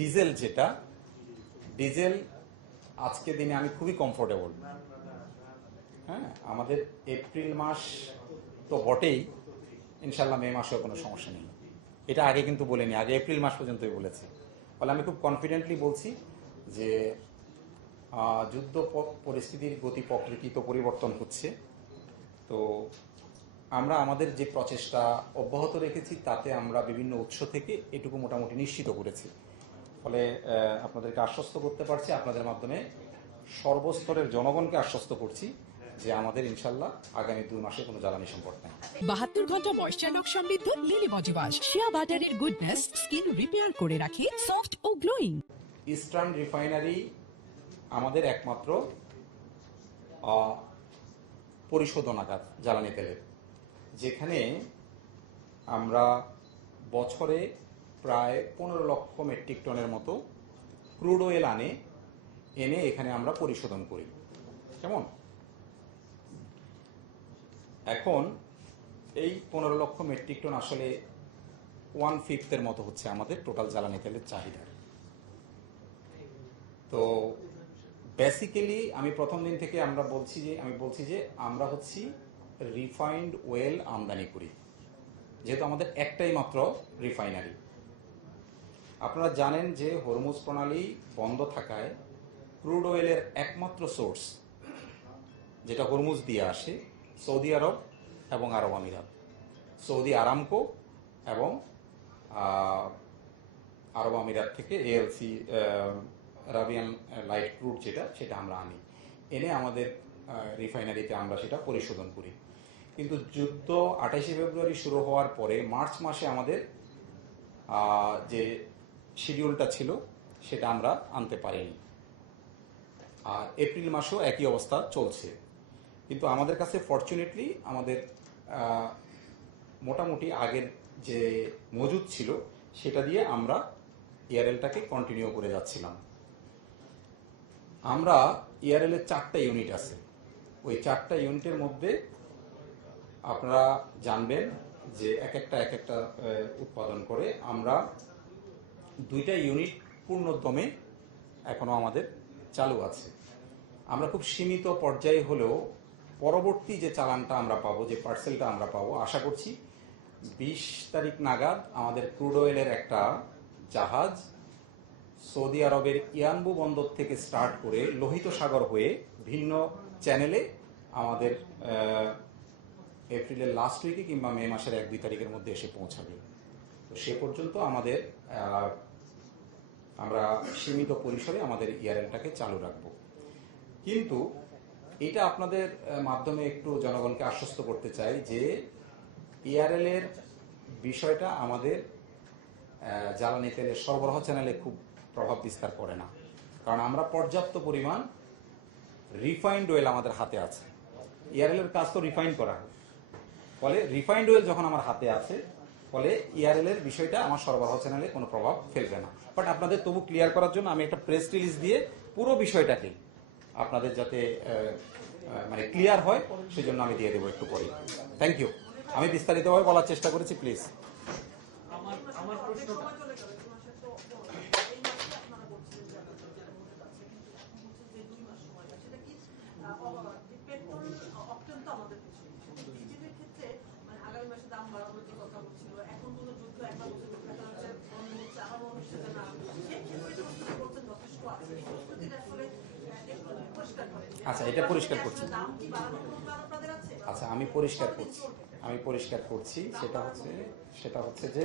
Diesel যেটা, diesel আজকে দিনে আমি খুবই কমফোর্টেবল। হ্যাঁ, আমাদের এপ্রিল মাস তো বটেই, ইনশাল্লাহ মে মাসেও কোনো সমস্যা নেই। এটা আগে কিন্তু বলিনি, আগে এপ্রিল মাস পর্যন্তই বলেছি। ফলে আমি খুব কনফিডেন্টলি বলছি যে যুদ্ধ পরিস্থিতির গতি প্রকৃতি তো পরিবর্তন হচ্ছে, তো আমরা আমাদের যে প্রচেষ্টা অব্যাহত রেখেছি তাতে আমরা বিভিন্ন উৎস থেকে এটুকু মোটামুটি নিশ্চিত করেছি। ফলে আপনাদেরকে আশ্বস্ত করতে পারছি, আপনাদের মাধ্যমে সর্বস্তরের জনগণকে আশ্বস্ত করছি যে আমাদের ইনশাল্লাহ আগামী 2 মাসে কোনো জ্বালানি সংকট নেই। 72 ঘন্টা ময়েশ্চার লক সমৃদ্ধ লিলি বডি ওয়াশ, শিয়া বাটারের গুডনেস স্কিন রিপেয়ার করে রাখে সফট ও গ্লোয়িং। ইস্টার্ন রিফাইনারি আমাদের একমাত্র পরিশোধনাগার জ্বালানি তেলের, যেখানে আমরা বছরে প্রায় 15 লক্ষ মেট্রিক টনের মতো ক্রুড অয়েল এনে এখানে আমরা পরিশোধন করি। কেমন? এখন এই 15 লক্ষ মেট্রিক টন আসলে 1/5 মতো হচ্ছে আমাদের টোটাল জ্বালানি তেলের চাহিদা। তো বেসিক্যালি আমি প্রথম দিন থেকে আমি বলছি যে আমরা হচ্ছি রিফাইন্ড অয়েল আমদানি করি, যেহেতু আমাদের একটাই মাত্র রিফাইনারি। আপনারা জানেন যে হরমুজ প্রণালী বন্ধ থাকায় ক্রুড অয়েলের একমাত্র সোর্স যেটা হরমুজ দিয়ে আসে সৌদি আরব এবং আরব আমিরাত, সৌদি আরামকো এবং আরব আমিরাত থেকে এএলসি আরাবিয়ান লাইট ক্রুড সেটা আমরা আনি, এনে আমাদের রিফাইনারিতে আমরা সেটা পরিশোধন করি। কিন্তু যুদ্ধ 28শে ফেব্রুয়ারি শুরু হওয়ার পরে মার্চ মাসে আমাদের যে শিডিউলটা ছিল সেটা আমরা আনতে পারিনি, আর এপ্রিল মাসেও একই অবস্থা চলছে। কিন্তু আমাদের কাছে ফরচুনেটলি আমাদের মোটামুটি আগের যে মজুদ ছিল সেটা দিয়ে আমরা ইয়ারএলটাকে কন্টিনিউ করে যাচ্ছিলাম। আমরা ইয়ারএলের 4টা ইউনিট আছে, ওই 4টা ইউনিটের মধ্যে আপনারা জানবেন যে এক একটা উৎপাদন করে। আমরা 2টা ইউনিট পূর্ণদমে এখনো আমাদের চালু আছে। আমরা খুব সীমিত পর্যায়ে হলেও পরবর্তী যে চালানটা আমরা পাবো, যে পার্সেলটা আমরা পাবো, আশা করছি 20 তারিখ নাগাদ আমাদের ক্রুড অয়েলের একটা জাহাজ সৌদি আরবের ইয়ানবু বন্দর থেকে স্টার্ট করে লোহিত সাগর হয়ে ভিন্ন চ্যানেলে আমাদের এপ্রিলের লাস্ট উইকে কিংবা মে মাসের 1-2 তারিখের মধ্যে এসে পৌঁছাবে। তো সে পর্যন্ত আমরা সীমিত পরিসরে আমাদের ইয়ারএলটাকে চালু রাখব। কিন্তু এটা আপনাদের মাধ্যমে একটু জনগণকে আশ্বস্ত করতে চাই যে ইয়ারএল এর বিষয়টা আমাদের জ্বালানি তেলের সরবরাহ চ্যানেলে খুব প্রভাব বিস্তার করে না, কারণ আমরা পর্যাপ্ত পরিমাণ রিফাইন্ড অয়েল আমাদের হাতে আছে। ইয়ারএল এর কাজ তো রিফাইন করা, ফলে রিফাইন্ড অয়েল যখন আমার হাতে আছে ফলে ইয়ারএল এর বিষয়টা আমার সরবরাহ চ্যানেলে কোনো প্রভাব ফেলবে না। বাট আপনাদের তবু ক্লিয়ার করার জন্য আমি একটা প্রেস রিলিজ দিয়ে পুরো বিষয়টাকে আপনাদের যাতে মানে ক্লিয়ার হয় সেজন্য আমি দিয়ে দেবো একটু পরে। Thank you. আমি বিস্তারিতভাবে বলার চেষ্টা করেছি, প্লিজ। আচ্ছা, এটা পরিষ্কার করছি। আচ্ছা, আমি পরিষ্কার করছি। সেটা হচ্ছে যে